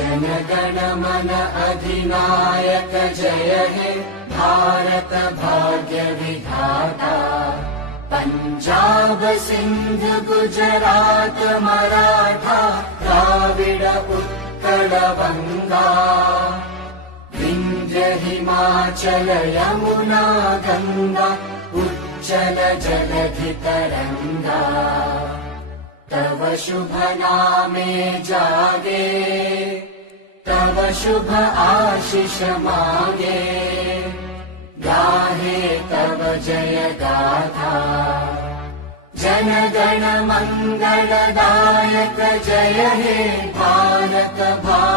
जनगण मन अधिनायक जय हे भारत भाग्य विधाता। पंजाब सिंध गुजरात मराठा द्राविड उत्कल बंगा। विंध्य हिमाचल यमुना गंगा उच्चल जलधि तरंगा। तव शुभ नामे जागे तव शुभ आशीष मागे। गाहे तव जय गाथा जनगण मंगलदायक जय हे भारत भाग्य